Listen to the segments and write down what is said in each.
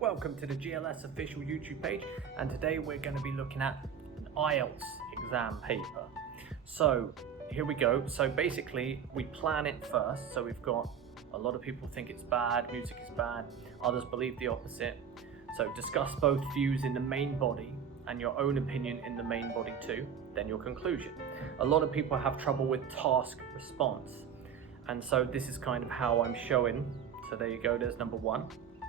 Welcome to the GLS official YouTube page, and today we're going to be looking at an IELTS exam paper. So here we go. So basically we plan it first. So we've got a lot of people think it's bad, music is bad, others believe the opposite. So discuss both views in the main body and your own opinion in the main body too, then your conclusion. A lot of people have trouble with task response, and so this is kind of how I'm showing. So there you go, there's number one.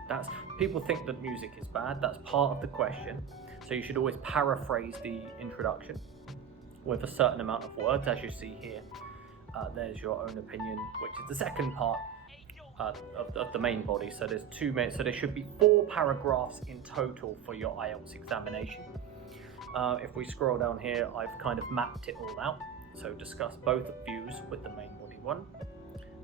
That's, people think that music is bad, that's part of the question. So you should always paraphrase the introduction with a certain amount of words, as you see here. There's your own opinion, which is the second part of the main body. So there's so there should be 4 paragraphs in total for your IELTS examination. If we scroll down here, I've kind of mapped it all out. So discuss both views with the main body one.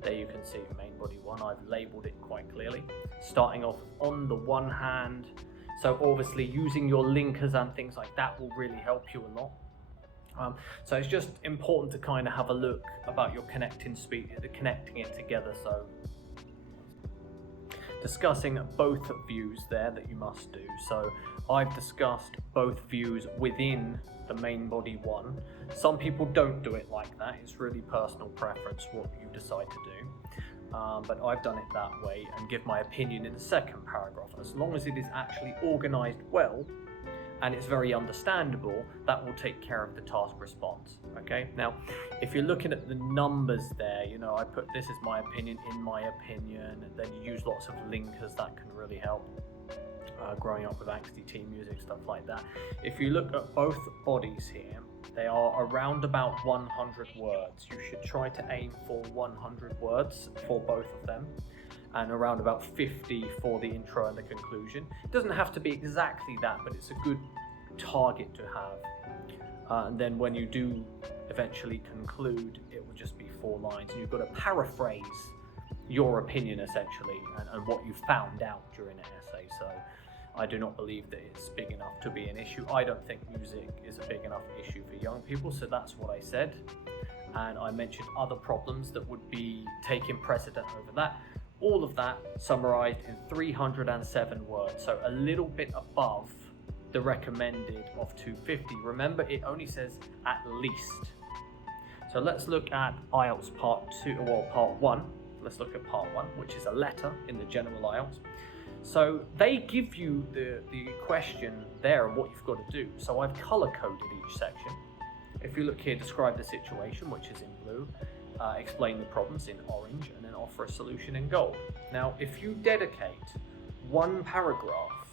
There you can see main body one, I've labelled it quite clearly. Starting off on the one hand, so obviously using your linkers and things like that will really help you a lot. So it's just important to kind of have a look about your connecting it together. So discussing both views there that you must do. So I've discussed both views within the main body one. Some people don't do it like that. It's really personal preference what you decide to do. But I've done it that way and give my opinion in the second paragraph. As long as it is actually organised well and it's very understandable, that will take care of the task response. Okay, now if you're looking at the numbers there, you know, I put this is my opinion, in my opinion, and then you use lots of linkers that can really help. Growing up with angsty teen music, stuff like that. If you look at both bodies here, they are around about 100 words. You should try to aim for 100 words for both of them, and around about 50 for the intro and the conclusion. It doesn't have to be exactly that, but it's a good target to have. And then when you do eventually conclude, it will just be 4 lines, and you've got to paraphrase your opinion essentially and what you found out during an essay. So I do not believe that it's big enough to be an issue. I don't think music is a big enough issue for young people, so that's what I said. And I mentioned other problems that would be taking precedent over that. All of that summarized in 307 words, so a little bit above the recommended of 250. Remember, it only says at least. So let's look at IELTS part 1. Let's look at part 1, which is a letter in the general IELTS. So they give you the question there and what you've got to do. So I've color coded each section. If you look here, describe the situation, which is in blue, explain the problems in orange, and then offer a solution in gold. Now, if you dedicate 1 paragraph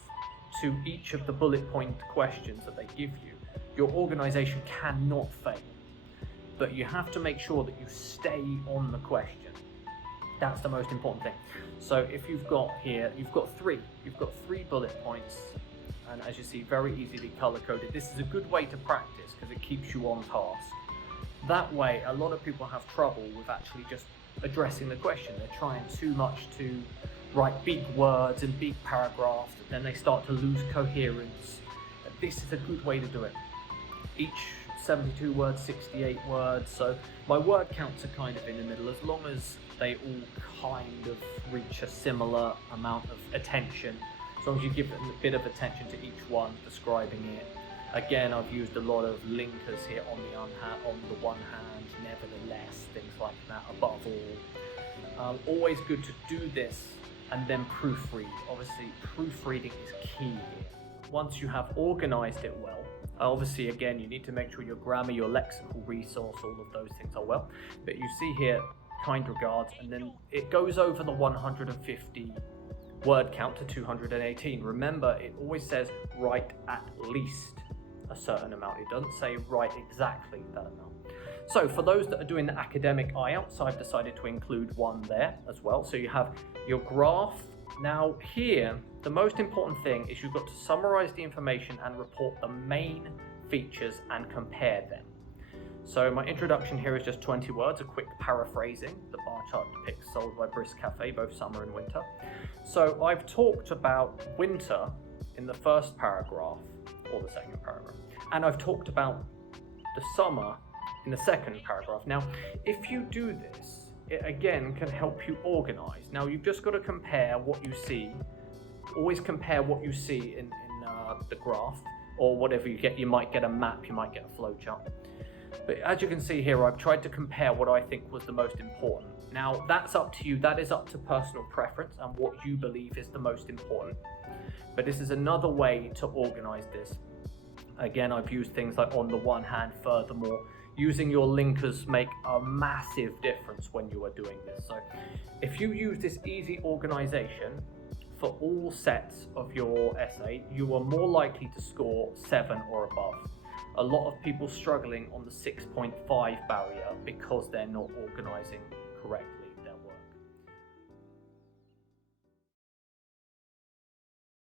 to each of the bullet point questions that they give you, your organization cannot fail. But you have to make sure that you stay on the question. That's the most important thing. So if you've got here, you've got 3 bullet points, and as you see, very easily color coded. This is a good way to practice because it keeps you on task. That way, a lot of people have trouble with actually just addressing the question. They're trying too much to write big words and big paragraphs, and then they start to lose coherence. This is a good way to do it. Each 72 words, 68 words. So my word counts are kind of in the middle, as long as they all kind of reach a similar amount of attention. As long as you give them a bit of attention to each one, describing it. Again, I've used a lot of linkers here on the one hand, nevertheless, things like that, above all. Always good to do this and then proofread. Obviously, proofreading is key here. Once you have organized it well, obviously, again, you need to make sure your grammar, your lexical resource, all of those things are well. But you see here, kind regards, and then it goes over the 150 word count to 218. Remember, it always says write at least a certain amount. It doesn't say write exactly that amount. So for those that are doing the academic IELTS, I've decided to include 1 there as well. So you have your graph. Now here, the most important thing is you've got to summarize the information and report the main features and compare them. So my introduction here is just 20 words, a quick paraphrasing. The bar chart depicts sold by Brisk Cafe, both summer and winter. So I've talked about winter in the first paragraph, or the second paragraph, and I've talked about the summer in the second paragraph. Now, if you do this, it again can help you organize. Now, you've just got to compare what you see Always compare what you see in the graph or whatever you get. You might get a map, you might get a flowchart. But as you can see here, I've tried to compare what I think was the most important. Now, that's up to you. That is up to personal preference and what you believe is the most important. But this is another way to organize this. Again, I've used things like on the one hand, furthermore. Using your linkers make a massive difference when you are doing this. So if you use this easy organization for all sets of your essay, you are more likely to score 7 or above. A lot of people struggling on the 6.5 barrier because they're not organizing correctly.